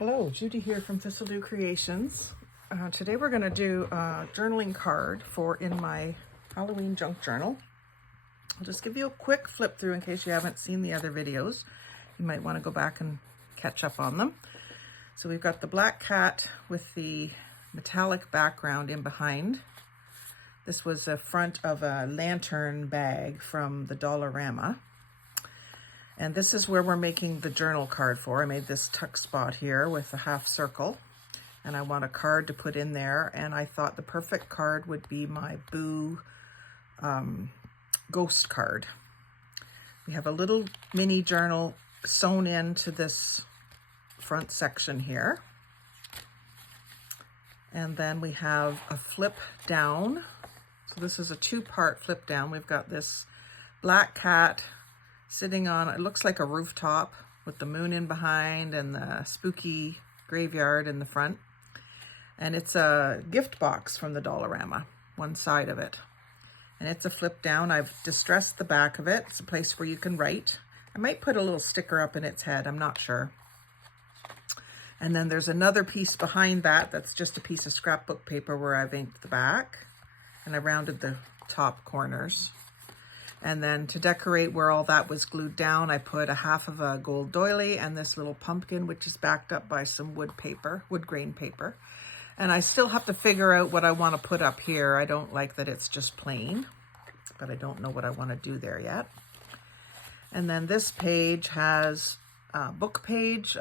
Hello, Judy here from Thistledew Creations. Today we're going to do a journaling card for in my Halloween junk journal. I'll just give you a quick flip through in case you haven't seen the other videos. You might want to go back and catch up on them. So we've got the black cat with the metallic background in behind. This was a front of a lantern bag from the Dollarama. And this is where we're making the journal card for. I made this tuck spot here with a half circle, and I want a card to put in there. And I thought the perfect card would be my Boo ghost card. We have a little mini journal sewn into this front section here. And then we have a flip down. So this is a two-part flip down. We've got this black cat sitting on, it looks like a rooftop with the moon in behind and the spooky graveyard in the front. And it's a gift box from the Dollarama, one side of it. And it's a flip down. I've distressed the back of it. It's a place where you can write. I might put a little sticker up in its head, I'm not sure. And then there's another piece behind that that's just a piece of scrapbook paper where I've inked the back and I rounded the top corners. And then to decorate where all that was glued down, I put a half of a gold doily and this little pumpkin, which is backed up by some wood grain paper. And I still have to figure out what I want to put up here. I don't like that it's just plain, but I don't know what I want to do there yet. And then this page has a book page,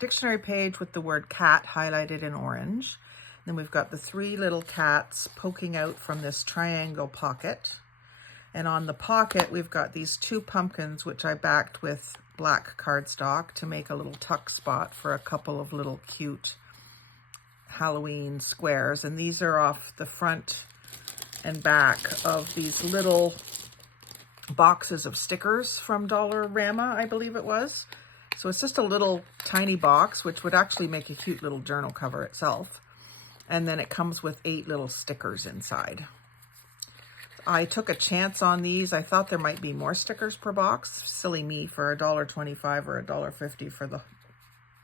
dictionary page with the word cat highlighted in orange. Then we've got the three little cats poking out from this triangle pocket. And on the pocket, we've got these two pumpkins, which I backed with black cardstock to make a little tuck spot for a couple of little cute Halloween squares. And these are off the front and back of these little boxes of stickers from Dollarama, I believe it was. So it's just a little tiny box, which would actually make a cute little journal cover itself. And then it comes with 8 little stickers inside. I took a chance on these. I thought there might be more stickers per box. Silly me for $1.25 or $1.50 for the,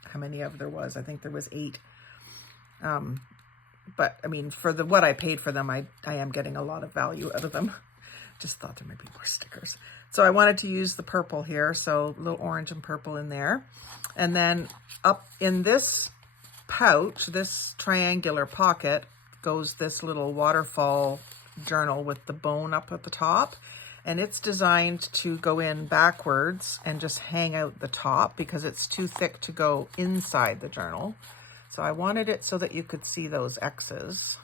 how many of there was? I think there was 8. But I mean, for the what I paid for them, I am getting a lot of value out of them. Just thought there might be more stickers. So I wanted to use the purple here. So a little orange and purple in there. And then up in this pouch, this triangular pocket, goes this little waterfall journal with the bone up at the top, and it's designed to go in backwards and just hang out the top because it's too thick to go inside the journal. So I wanted it so that you could see those X's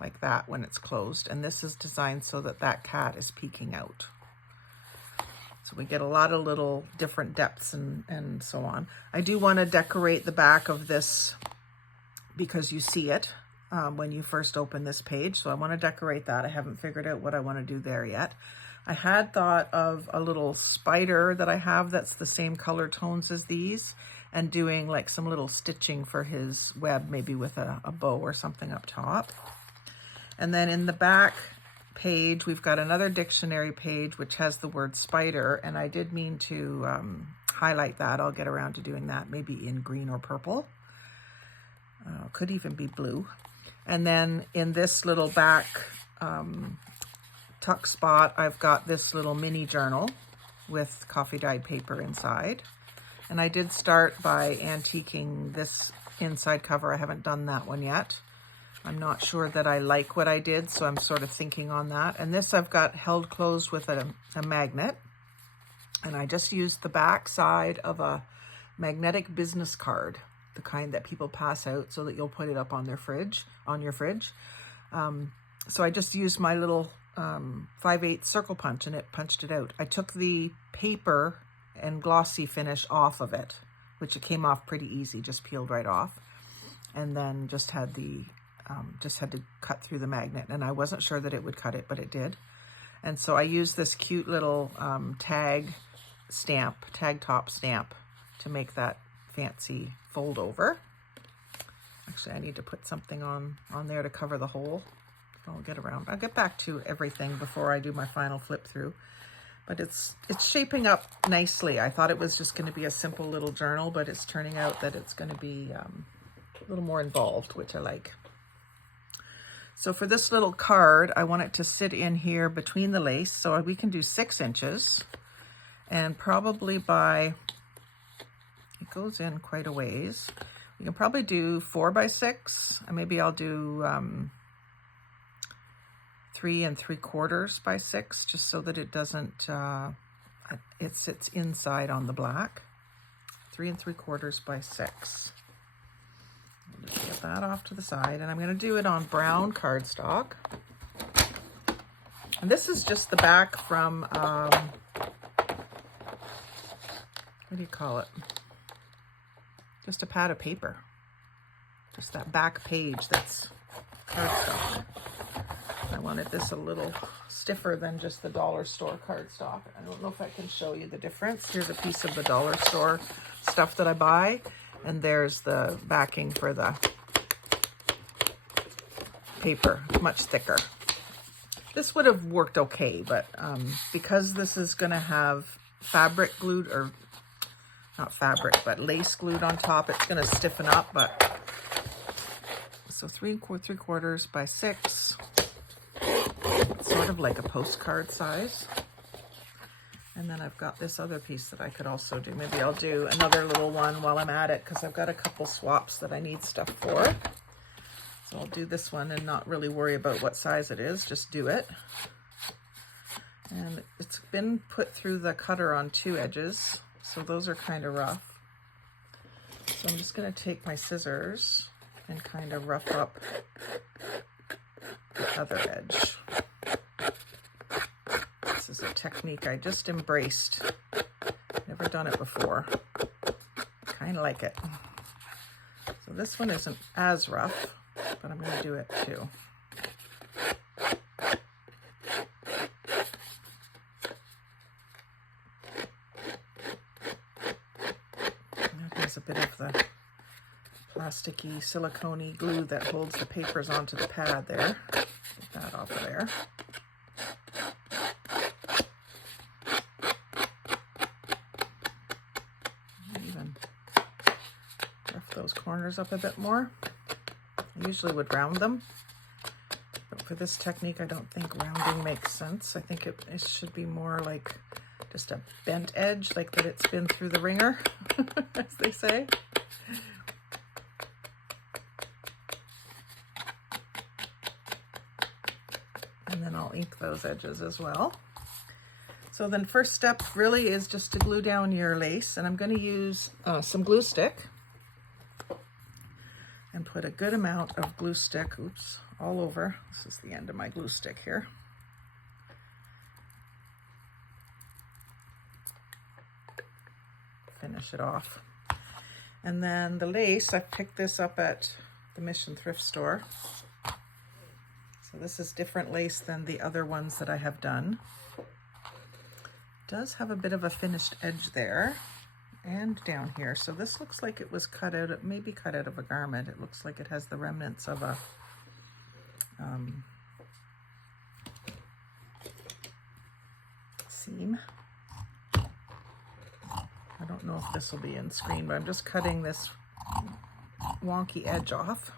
like that when it's closed, and this is designed so that that cat is peeking out. So we get a lot of little different depths and so on. I do want to decorate the back of this because you see it when you first open this page. So I want to decorate that. I haven't figured out what I want to do there yet. I had thought of a little spider that I have that's the same color tones as these and doing like some little stitching for his web, maybe with a bow or something up top. And then in the back page, we've got another dictionary page which has the word spider, and I did mean to highlight that. I'll get around to doing that, maybe in green or purple. Could even be blue. And then in this little back tuck spot, I've got this little mini journal with coffee dyed paper inside. And I did start by antiquing this inside cover. I haven't done that one yet. I'm not sure that I like what I did, so I'm sort of thinking on that. And this I've got held closed with a magnet. And I just used the back side of a magnetic business card, the kind that people pass out so that you'll put it up on their fridge, on your fridge. So I just used my little 5/8 circle punch and it punched it out. I took the paper and glossy finish off of it, which it came off pretty easy, just peeled right off. And then just had to cut through the magnet, and I wasn't sure that it would cut it, but it did. And so I used this cute little tag top stamp to make that fancy fold over. Actually, I need to put something on there to cover the hole. I'll get back to everything before I do my final flip through. but it's shaping up nicely. I thought it was just going to be a simple little journal, but it's turning out that it's going to be a little more involved, which I like. So for this little card, I want it to sit in here between the lace. So we can do 6 inches, and probably by, it goes in quite a ways. We can probably do 4 by 6, and maybe I'll do 3 3/4 by 6, just so that it doesn't, it sits inside on the black. 3 3/4 by 6. Just get that off to the side, and I'm going to do it on brown cardstock. And this is just the back from, what do you call it? Just a pad of paper. Just that back page that's cardstock. I wanted this a little stiffer than just the dollar store cardstock. I don't know if I can show you the difference. Here's a piece of the dollar store stuff that I buy, and there's the backing for the paper, much thicker. This would have worked okay, but because this is going to have fabric glued, or not fabric, but lace glued on top, it's going to stiffen up. But so 3 3/4 by 6, it's sort of like a postcard size. And then I've got this other piece that I could also do. Maybe I'll do another little one while I'm at it, because I've got a couple swaps that I need stuff for. So I'll do this one and not really worry about what size it is, just do it. And it's been put through the cutter on 2 edges, so those are kind of rough. So I'm just going to take my scissors and kind of rough up the other edge. This is a technique I just embraced. Never done it before. Kind of like it. So this one isn't as rough, but I'm going to do it too. There's a bit of the plasticky, silicone-y glue that holds the papers onto the pad there. Get that off of there. Even rough those corners up a bit more. I usually would round them, but for this technique, I don't think rounding makes sense. I think it should be more like just a bent edge, like that it's been through the ringer, as they say. And then I'll ink those edges as well. So then first step really is just to glue down your lace, and I'm going to use some glue stick and put a good amount of glue stick, oops, all over. This is the end of my glue stick here. Finish it off. And then the lace, I picked this up at the Mission thrift store. So this is different lace than the other ones that I have done. It does have a bit of a finished edge there and down here. So this looks like it was cut out, maybe cut out of a garment. It looks like it has the remnants of a seam. I don't know if this will be in screen, but I'm just cutting this wonky edge off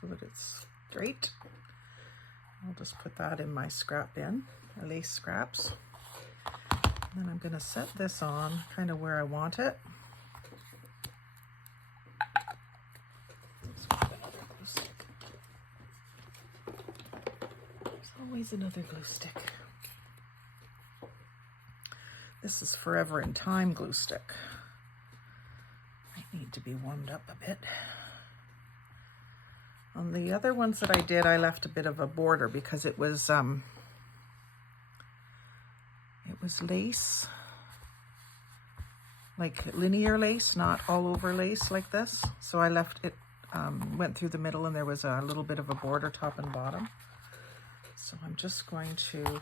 so that it's straight. I'll just put that in my scrap bin, my lace scraps. And then I'm going to set this on kind of where I want it. Let's grab another glue stick. There's always another glue stick. This is Forever in Time glue stick. Might need to be warmed up a bit. On the other ones that I did, I left a bit of a border because it was lace, like linear lace, not all over lace like this. So I left it, went through the middle, and there was a little bit of a border top and bottom. So I'm just going to,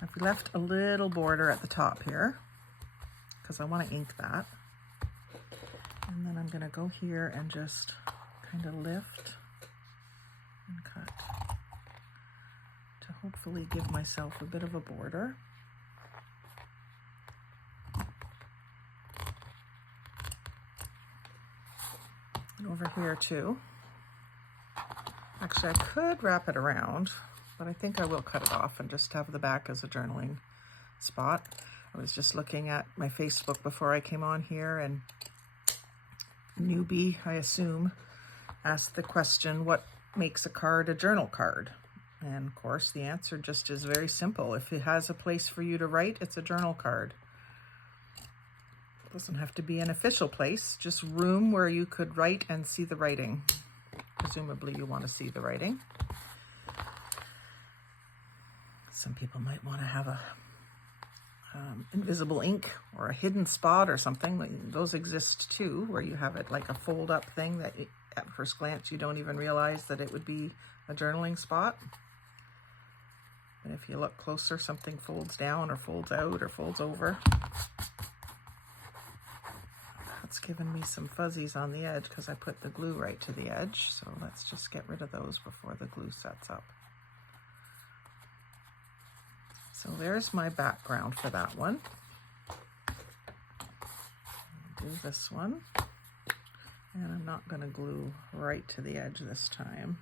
I've left a little border at the top here because I want to ink that. And then I'm going to go here and just kind of lift and cut to hopefully give myself a bit of a border. And over here too. Actually, I could wrap it around, but I think I will cut it off and just have the back as a journaling spot. I was just looking at my Facebook before I came on here, and newbie, I assume, asked the question, what makes a card a journal card? And of course, the answer just is very simple. If it has a place for you to write, it's a journal card. It doesn't have to be an official place, just room where you could write and see the writing. Presumably you want to see the writing. Some people might want to have a invisible ink or a hidden spot or something. Those exist too, where you have it like a fold up thing that at first glance you don't even realize that it would be a journaling spot. And if you look closer, something folds down or folds out or folds over. That's given me some fuzzies on the edge because I put the glue right to the edge. So let's just get rid of those before the glue sets up. So there's my background for that one. Do this one. And I'm not going to glue right to the edge this time.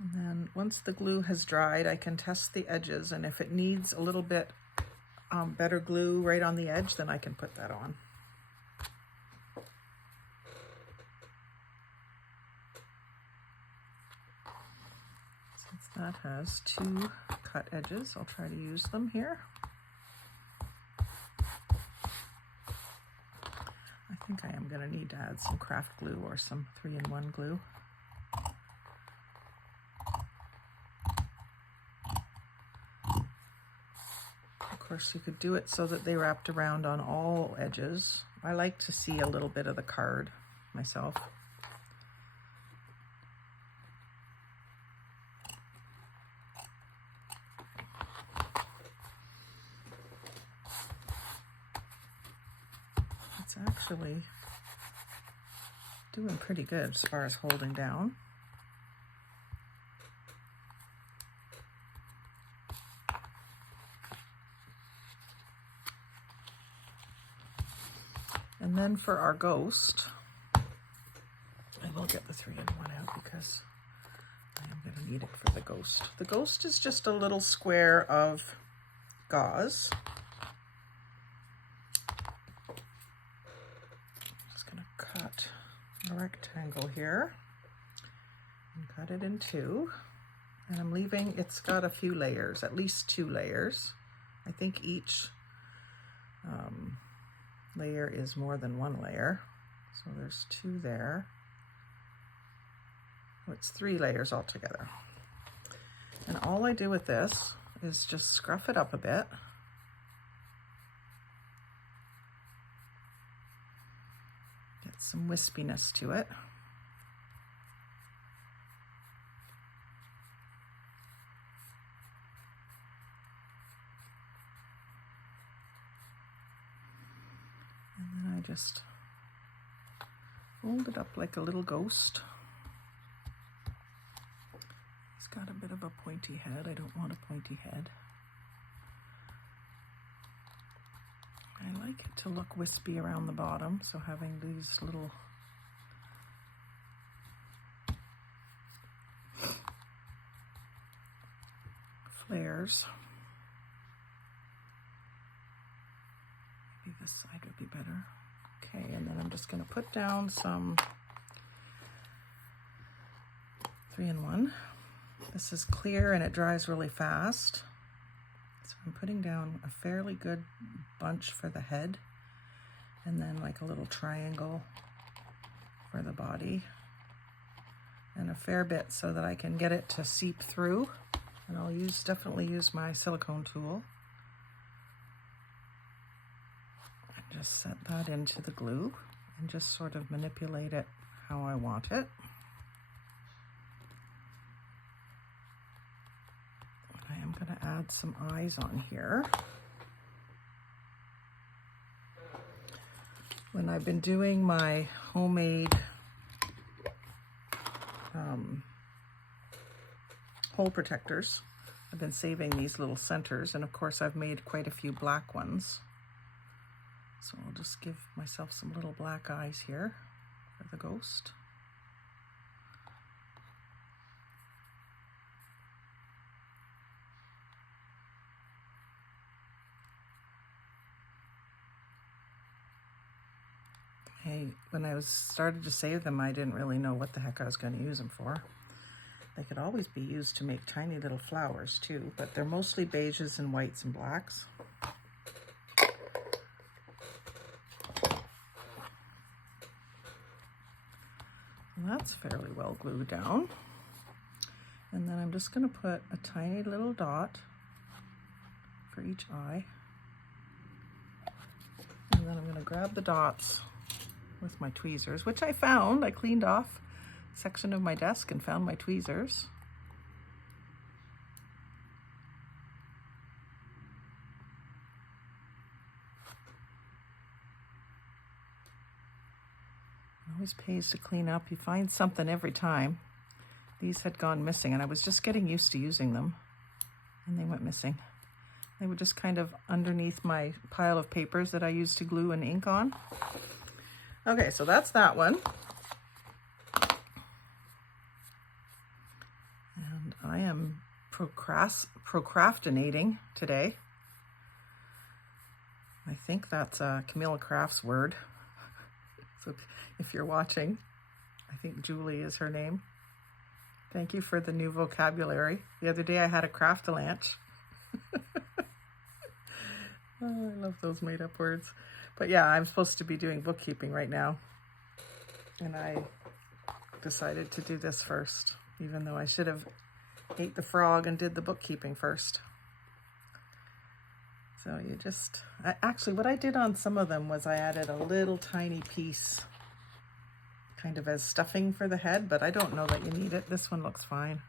And then once the glue has dried, I can test the edges, and if it needs a little bit better glue right on the edge, then I can put that on. Since that has 2 cut edges, I'll try to use them here. I think I am going to need to add some craft glue or some 3-in-1 glue. Of course, you could do it so that they wrapped around on all edges. I like to see a little bit of the card myself. It's actually doing pretty good as far as holding down. And then for our ghost, I will get the 3-in-1 out because I am going to need it for the ghost. The ghost is just a little square of gauze. I'm just going to cut a rectangle here and cut it in 2. And I'm leaving, it's got a few layers, at least 2 layers. I think each layer is more than 1 layer. So there's 2 there. So it's 3 layers altogether. And all I do with this is just scruff it up a bit. Get some wispiness to it. And then I just fold it up like a little ghost. He's got a bit of a pointy head. I don't want a pointy head. I like it to look wispy around the bottom, so having these little flares. Maybe this side would be better. Okay, and then I'm just going to put down some 3-in-1. This is clear and it dries really fast. So I'm putting down a fairly good bunch for the head, and then like a little triangle for the body, and a fair bit so that I can get it to seep through. And I'll definitely use my silicone tool. And just set that into the glue and just sort of manipulate it how I want it. I am going to add some eyes on here. When I've been doing my homemade hole protectors, I've been saving these little centers, and of course I've made quite a few black ones. So I'll just give myself some little black eyes here for the ghost. When I started to save them, I didn't really know what the heck I was going to use them for. They could always be used to make tiny little flowers too, but they're mostly beiges and whites and blacks. And that's fairly well glued down. And then I'm just going to put a tiny little dot for each eye. And then I'm going to grab the dots with my tweezers, which I found. I cleaned off a section of my desk and found my tweezers. It always pays to clean up. You find something every time. These had gone missing, and I was just getting used to using them, and they went missing. They were just kind of underneath my pile of papers that I used to glue and ink on. Okay, so that's that one. And I am procrastinating today. I think that's Camilla Craft's word. So if you're watching, I think Julie is her name. Thank you for the new vocabulary. The other day I had a craft-a-lanch. Oh, I love those made-up words. But yeah, I'm supposed to be doing bookkeeping right now. And I decided to do this first, even though I should have ate the frog and did the bookkeeping first. So you just, actually what I did on some of them was I added a little tiny piece kind of as stuffing for the head, but I don't know that you need it. This one looks fine.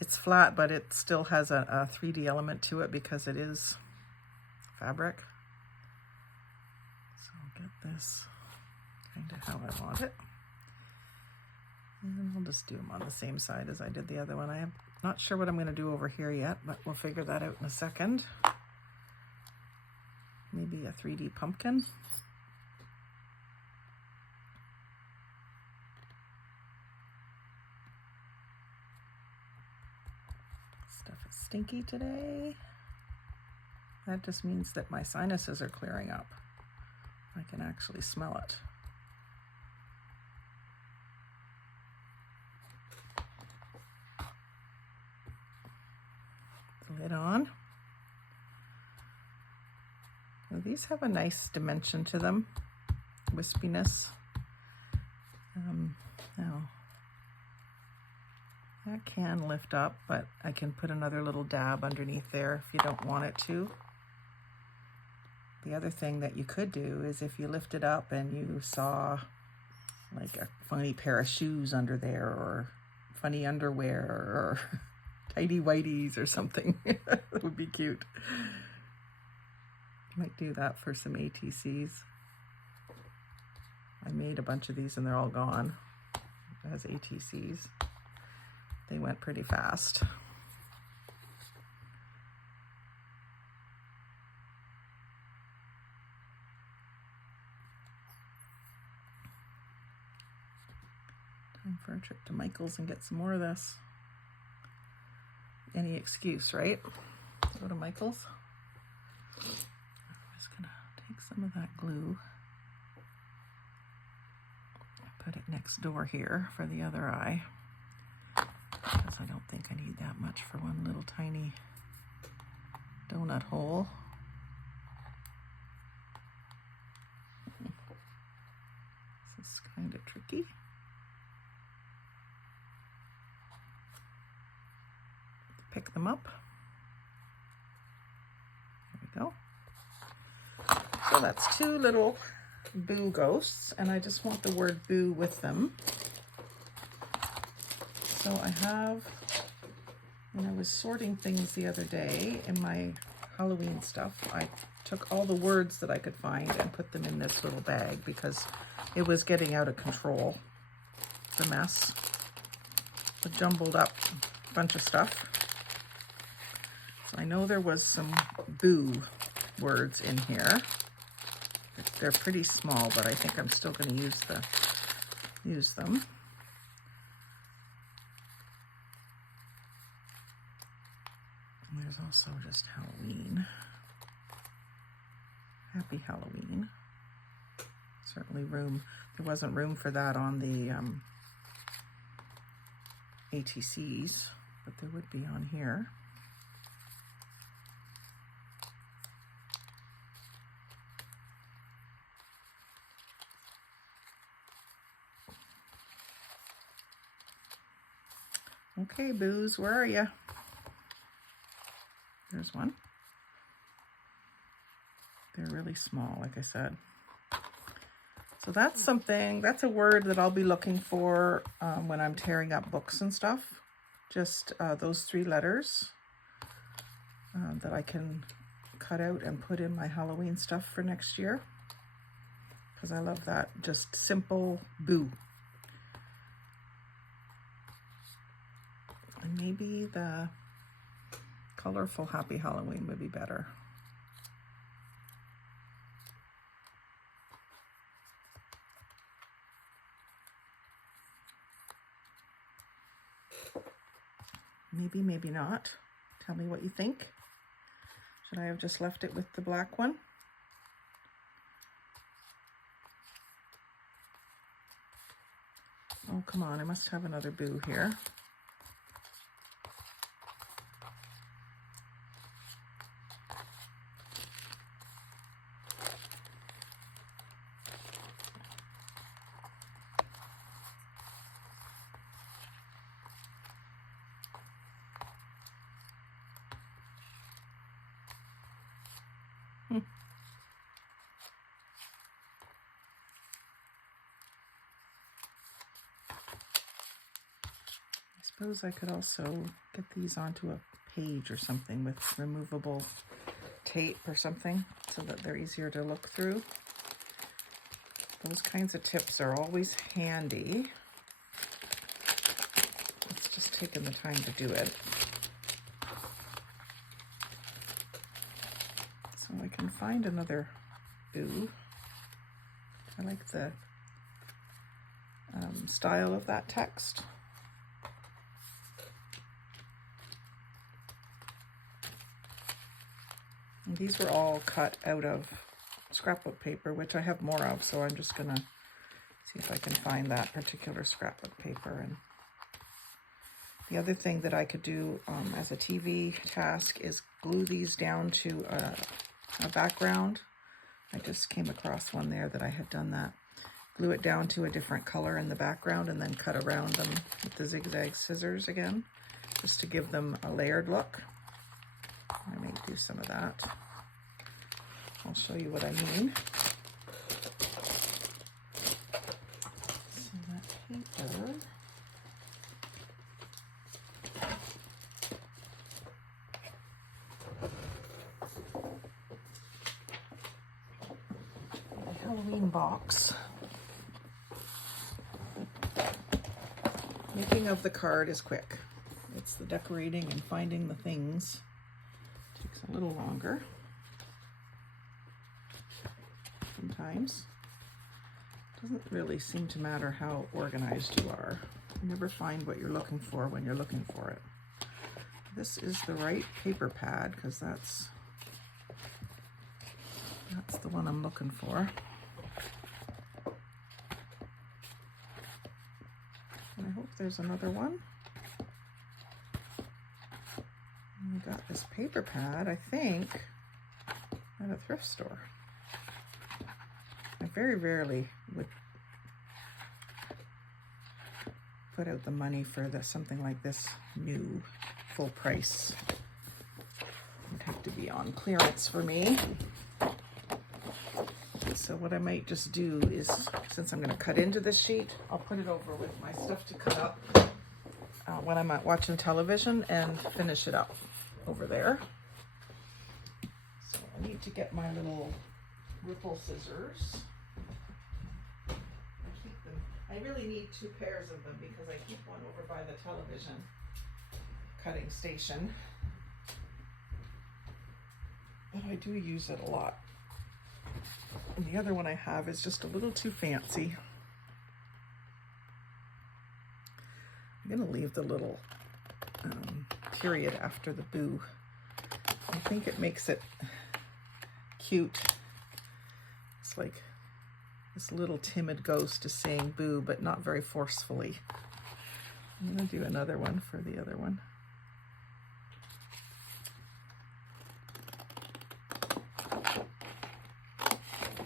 It's flat, but it still has a 3D element to it because it is fabric. So I'll get this kind of how I want it. And I'll just do them on the same side as I did the other one. I'm not sure what I'm going to do over here yet, but we'll figure that out in a second. Maybe a 3D pumpkin. Stuff is stinky today. That just means that my sinuses are clearing up. I can actually smell it. The lid on. Now these have a nice dimension to them, wispiness. Now that can lift up, but I can put another little dab underneath there if you don't want it to. The other thing that you could do is if you lift it up and you saw like a funny pair of shoes under there, or funny underwear, or tidy whities or something, that would be cute. Might do that for some ATCs. I made a bunch of these and they're all gone as ATCs. They went pretty fast. Time for a trip to Michael's and get some more of this. Any excuse, right? Go to Michael's. I'm just gonna take some of that glue and put it next door here for the other eye, because I don't think I need that much for one little tiny donut hole. This is kind of tricky. Pick them up. There we go. So that's two little boo ghosts, and I just want the word boo with them. So I have, when I was sorting things the other day in my Halloween stuff, I took all the words that I could find and put them in this little bag because it was getting out of control, the mess, the jumbled up bunch of stuff. So I know there was some boo words in here. They're pretty small, but I think I'm still going to use them. And there's also just Halloween. Happy Halloween. Certainly there wasn't room for that on the ATCs, but there would be on here. Okay, Booze, where are you? There's one. They're really small, like I said. So that's a word that I'll be looking for when I'm tearing up books and stuff. Just those 3 letters that I can cut out and put in my Halloween stuff for next year. Because I love that, just simple boo. And maybe the colorful Happy Halloween would be better. Maybe, maybe not. Tell me what you think. Should I have just left it with the black one? Oh, come on, I must have another boo here. I suppose I could also get these onto a page or something with removable tape or something so that they're easier to look through. Those kinds of tips are always handy. It's just taking the time to do it. So I can find another boo. I like the style of that text. And these were all cut out of scrapbook paper, which I have more of, so I'm just gonna see if I can find that particular scrapbook paper. And the other thing that I could do as a TV task is glue these down to a background. I just came across one there that I had done that. Glue it down to a different color in the background and then cut around them with the zigzag scissors again, just to give them a layered look. I may do some of that. I'll show you what I mean. So that paper. The Halloween box. Making of the card is quick. It's the decorating and finding the things. Takes a little longer. Sometimes. Doesn't really seem to matter how organized you are. You never find what you're looking for when you're looking for it. This is the right paper pad because that's the one I'm looking for. And I hope there's another one. And we got this paper pad, I think, at a thrift store. I very rarely would put out the money for something like this new, full price. It would have to be on clearance for me. So what I might just do is, since I'm going to cut into this sheet, I'll put it over with my stuff to cut up when I'm watching television and finish it up over there. So I need to get my little ripple scissors. I really need 2 pairs of them because I keep one over by the television cutting station. But I do use it a lot. And the other one I have is just a little too fancy. I'm gonna leave the little period after the boo. I think it makes it cute. It's like this little timid ghost is saying boo, but not very forcefully. I'm gonna do another one for the other one.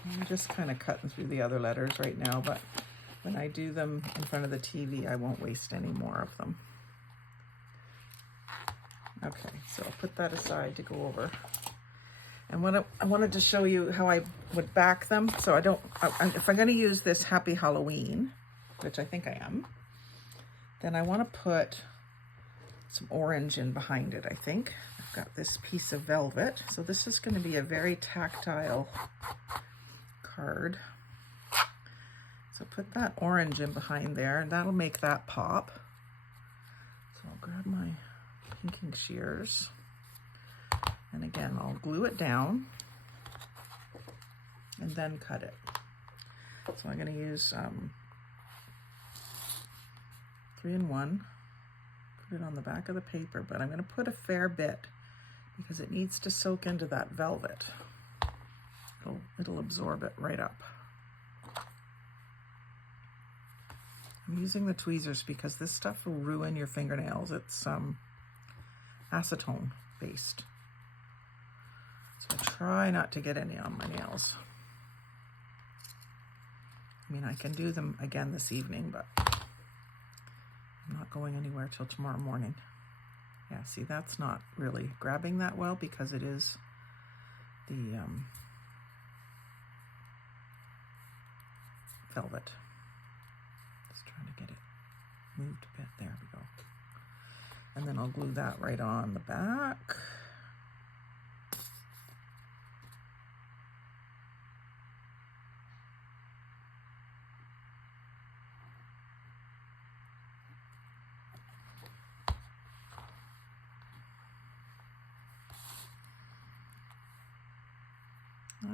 I'm just kind of cutting through the other letters right now, but when I do them in front of the TV, I won't waste any more of them. Okay, so I'll put that aside to go over. And what I wanted to show you how I would back them. So if I'm going to use this Happy Halloween, which I think I am, then I want to put some orange in behind it, I think. I've got this piece of velvet. So this is going to be a very tactile card. So put that orange in behind there, and that'll make that pop. So I'll grab my pinking shears. And again, I'll glue it down and then cut it. So I'm going to use 3-in-1, put it on the back of the paper, but I'm going to put a fair bit because it needs to soak into that velvet. It'll absorb it right up. I'm using the tweezers because this stuff will ruin your fingernails. It's acetone based. So I try not to get any on my nails. I mean, I can do them again this evening, but I'm not going anywhere till tomorrow morning. Yeah, see, that's not really grabbing that well because it is the velvet. Just trying to get it moved a bit. There we go. And then I'll glue that right on the back.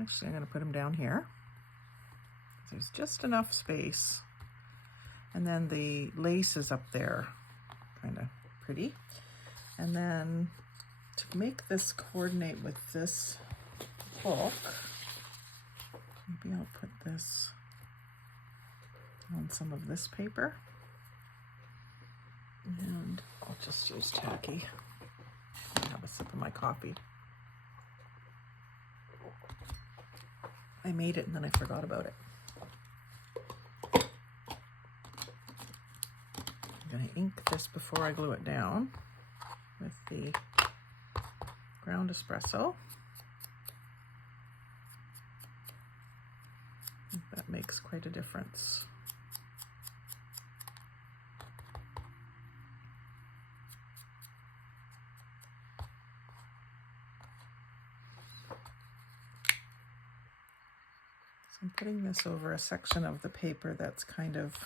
Actually, I'm going to put them down here. There's just enough space. And then the lace is up there, kind of pretty. And then to make this coordinate with this book, maybe I'll put this on some of this paper. And I'll just use tacky. I'll have a sip of my coffee. I made it and then I forgot about it. I'm going to ink this before I glue it down with the ground espresso. I think that makes quite a difference. I'm putting this over a section of the paper that's kind of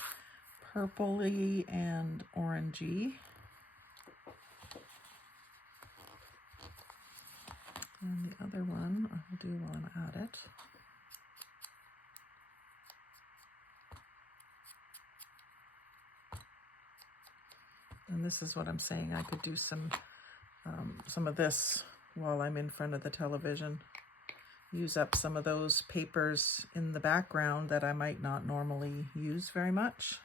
purpley and orangey. And the other one I'll do while I'm at it. And this is what I'm saying. I could do some of this while I'm in front of the television. Use up some of those papers in the background that I might not normally use very much.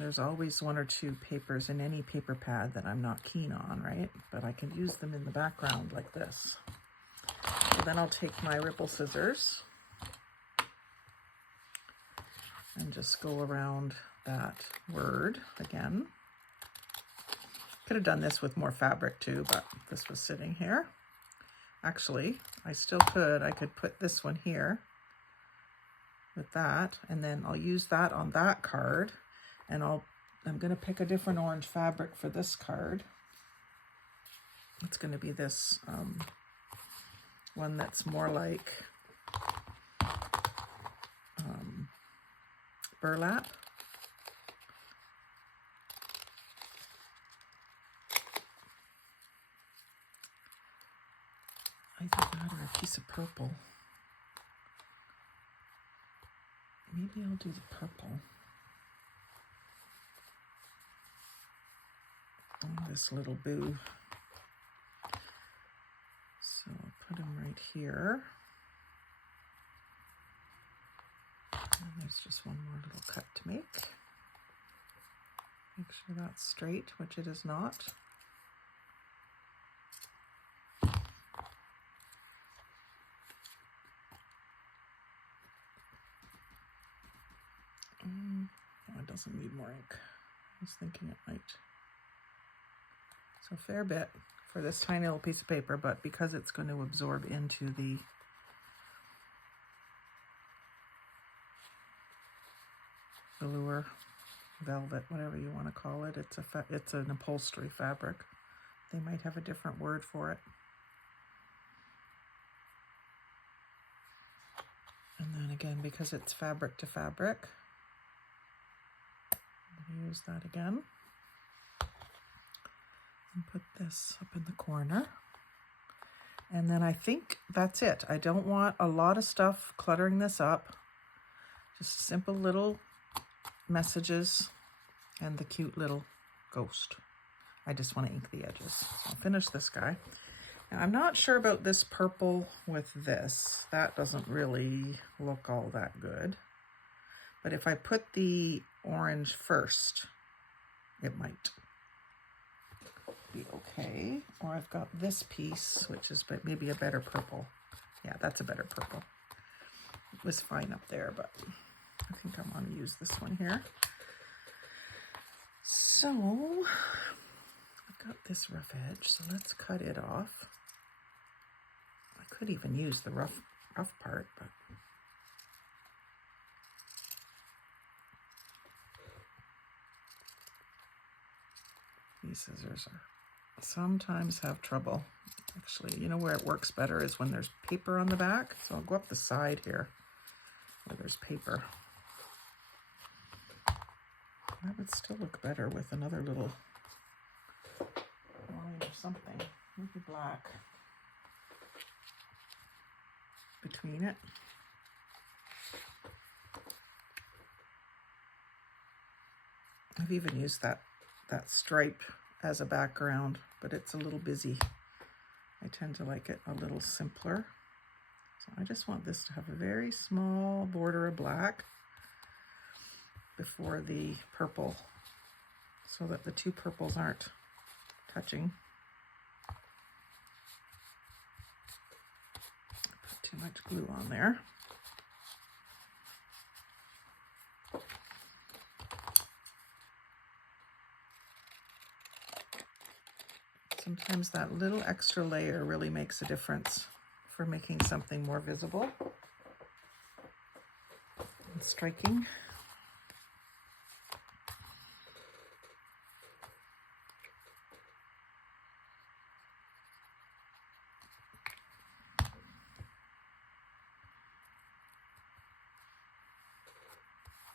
There's always one or two papers in any paper pad that I'm not keen on, right? But I can use them in the background like this. So then I'll take my ripple scissors and just go around that word again. Could have done this with more fabric too, but this was sitting here. Actually, I still could. I could put this one here with that, and then I'll use that on that card, and I'm going to pick a different orange fabric for this card. It's going to be this one that's more like burlap. Either that or a piece of purple. Maybe I'll do the purple. Oh, this little boo. So I'll put him right here. And there's just one more little cut to make. Make sure that's straight, which it is not. Oh, it doesn't need more ink. I was thinking it might. So a fair bit for this tiny little piece of paper, but because it's going to absorb into the velour, velvet, whatever you want to call it. It's an upholstery fabric. They might have a different word for it. And then again, because it's fabric to fabric, I'll use that again. And put this up in the corner. And then I think that's it. I don't want a lot of stuff cluttering this up. Just simple little messages and the cute little ghost. I just want to ink the edges. So I'll finish this guy. Now, I'm not sure about this purple with this. That doesn't really look all that good. But if I put the orange first, it might be okay. Or I've got this piece, which is maybe a better purple. Yeah, that's a better purple. It was fine up there, but I think I want to use this one here. So I've got this rough edge, so let's cut it off. I could even use the rough part, but these scissors sometimes have trouble. Actually, you know where it works better is when there's paper on the back. So I'll go up the side here where there's paper. That would still look better with another little line or something. Maybe black between it. I've even used that stripe as a background, but it's a little busy. I tend to like it a little simpler. So I just want this to have a very small border of black before the purple, so that the two purples aren't touching. Put too much glue on there. Sometimes that little extra layer really makes a difference for making something more visible and striking.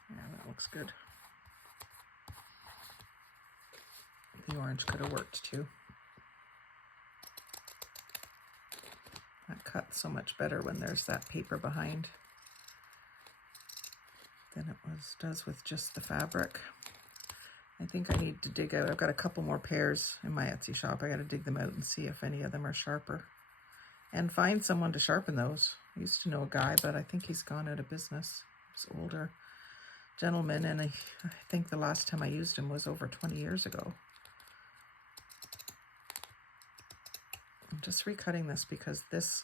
Yeah, that looks good. The orange could have worked too. That cuts so much better when there's that paper behind than it does with just the fabric. I think I need to dig out. I've got a couple more pairs in my Etsy shop. I got to dig them out and see if any of them are sharper. And find someone to sharpen those. I used to know a guy, but I think he's gone out of business. He's an older gentleman, and I think the last time I used him was over 20 years ago. I'm just recutting this because this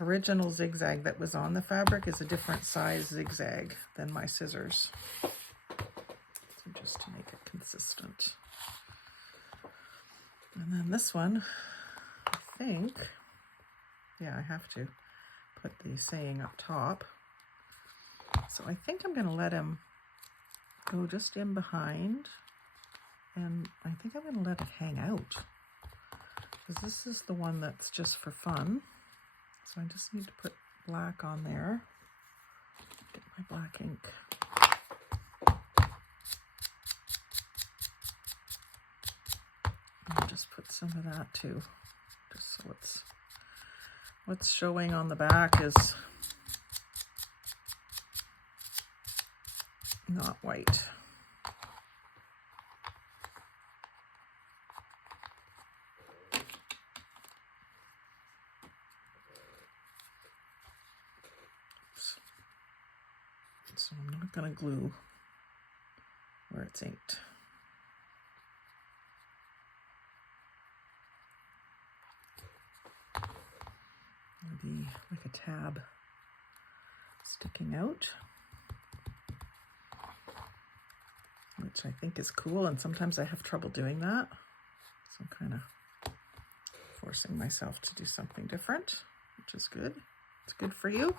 original zigzag that was on the fabric is a different size zigzag than my scissors. So just to make it consistent. And then this one, I think, yeah, I have to put the saying up top. So I think I'm going to let him go just in behind, and I think I'm going to let it hang out, because this is the one that's just for fun. So I just need to put black on there. Get my black ink. I'll just put some of that too, just so it's what's showing on the back is not white. So I'm not going to glue where it's inked. There'll be like a tab sticking out, which I think is cool, and sometimes I have trouble doing that. So I'm kind of forcing myself to do something different, which is good. It's good for you.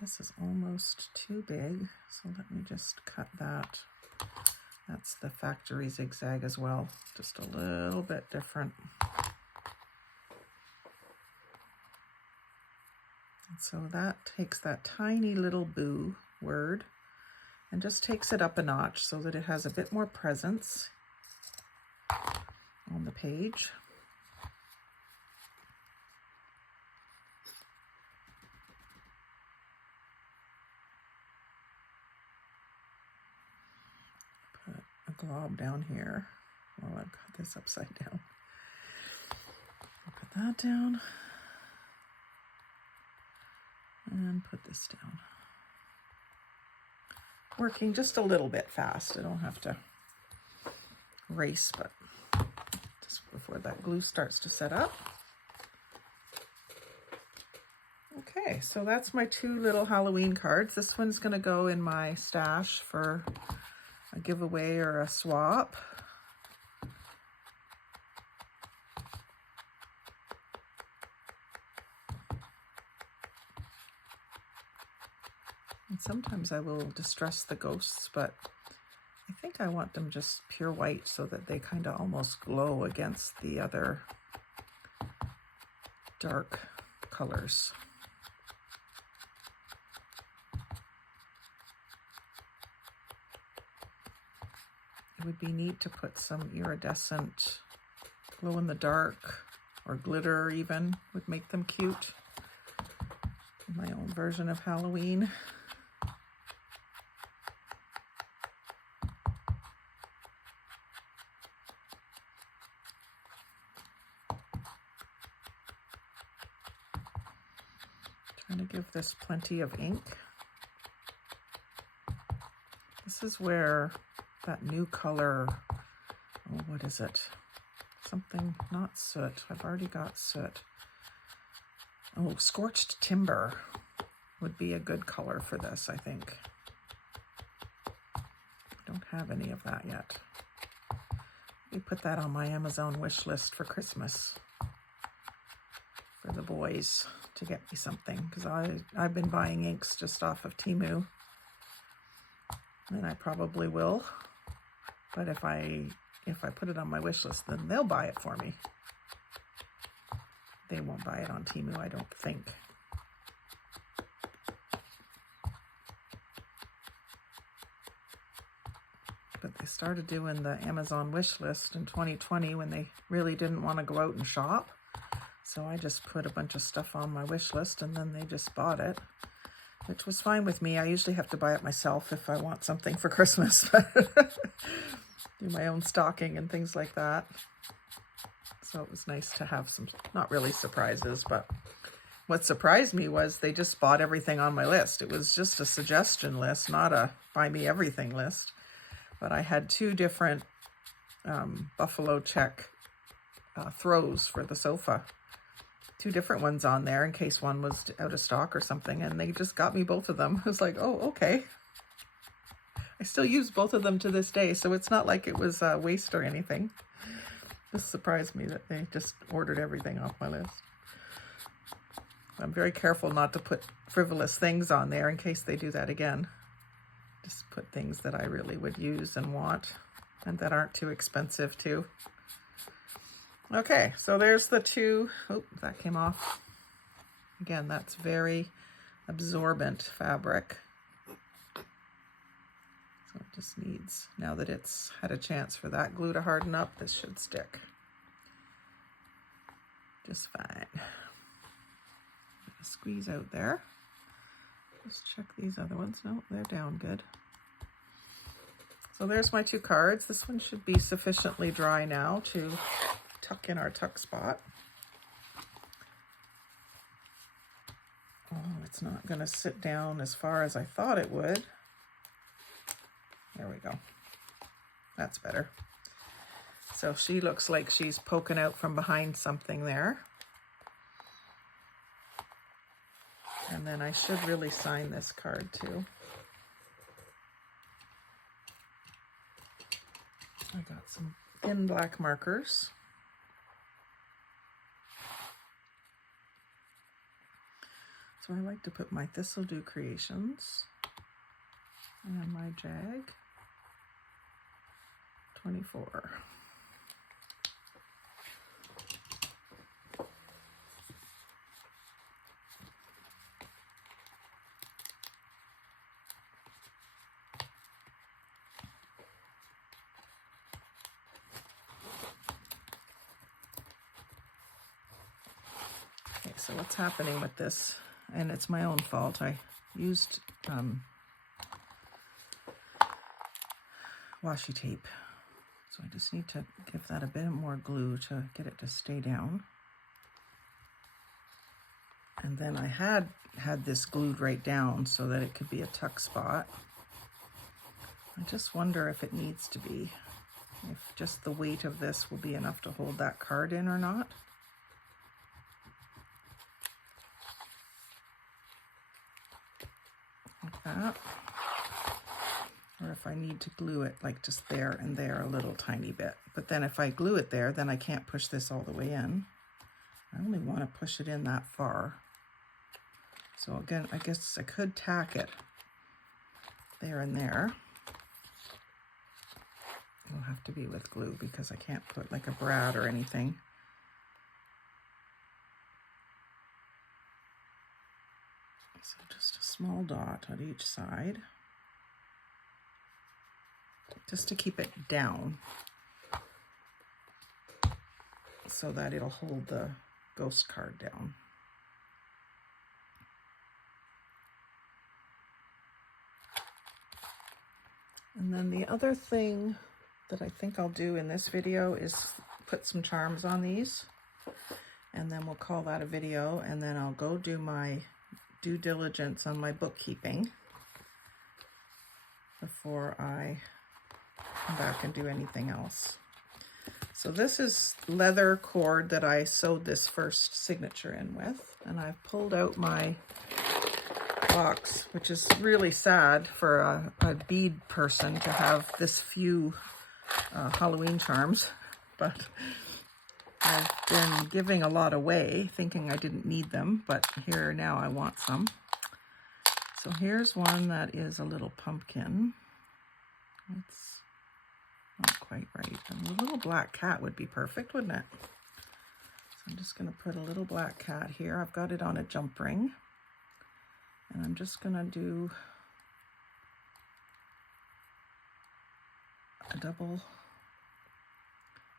This is almost too big, so let me just cut that. That's the factory zigzag as well, just a little bit different. And so that takes that tiny little boo word and just takes it up a notch so that it has a bit more presence on the page. Glob down here. Well, I've got this upside down. I'll put that down and put this down. Working just a little bit fast. I don't have to race, but just before that glue starts to set up. Okay, so that's my 2 little Halloween cards. This one's going to go in my stash for a giveaway or a swap. And sometimes I will distress the ghosts, but I think I want them just pure white so that they kind of almost glow against the other dark colors. It would be neat to put some iridescent glow-in-the-dark or glitter even, would make them cute. My own version of Halloween. Trying to give this plenty of ink. This is where that new color, oh, what is it? Something, not soot. I've already got soot. Oh, scorched timber would be a good color for this, I think. I don't have any of that yet. Maybe put that on my Amazon wish list for Christmas for the boys to get me something, because I've been buying inks just off of Temu, and I probably will. But if I put it on my wish list, then they'll buy it for me. They won't buy it on Temu, I don't think. But they started doing the Amazon wish list in 2020 when they really didn't want to go out and shop. So I just put a bunch of stuff on my wish list and then they just bought it, which was fine with me. I usually have to buy it myself if I want something for Christmas. Do my own stocking and things like that. So it was nice to have some, not really surprises, but what surprised me was they just bought everything on my list. It was just a suggestion list, not a buy me everything list. But I had 2 different buffalo check throws for the sofa. 2 different ones on there in case one was out of stock or something, and they just got me both of them. I was like, oh, okay. I still use both of them to this day, so it's not like it was a waste or anything. This surprised me that they just ordered everything off my list. I'm very careful not to put frivolous things on there in case they do that again. Just put things that I really would use and want and that aren't too expensive too. Okay, so there's the 2. Oh, that came off. Again, that's very absorbent fabric. So it just needs, now that it's had a chance for that glue to harden up, this should stick just fine. Squeeze out there. Just check these other ones. No, they're down good. So there's my 2 cards. This one should be sufficiently dry now to tuck in our tuck spot. Oh, it's not going to sit down as far as I thought it would. There we go. That's better. So she looks like she's poking out from behind something there. And then I should really sign this card too. I got some thin black markers. So I like to put my Thistledew Creations and my Jag 24. Okay, so what's happening with this, and it's my own fault, I used washi tape. So I just need to give that a bit more glue to get it to stay down. And then I had this glued right down so that it could be a tuck spot. I just wonder if it needs to be, if just the weight of this will be enough to hold that card in or not. Like that. Or if I need to glue it like just there and there a little tiny bit. But then if I glue it there, then I can't push this all the way in. I only want to push it in that far. So again, I guess I could tack it there and there. It'll have to be with glue because I can't put like a brad or anything. So just a small dot on each side, just to keep it down so that it'll hold the ghost card down. And then the other thing that I think I'll do in this video is put some charms on these, and then we'll call that a video, and then I'll go do my due diligence on my bookkeeping before I come back and do anything else. So this is leather cord that I sewed this first signature in with, and I've pulled out my box, which is really sad for a bead person to have this few Halloween charms, but I've been giving a lot away thinking I didn't need them, but here now I want some. So here's one that is a little pumpkin. It's not quite right. And a little black cat would be perfect, wouldn't it? So I'm just going to put a little black cat here. I've got it on a jump ring. And I'm just going to do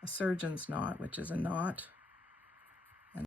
a surgeon's knot, which is a knot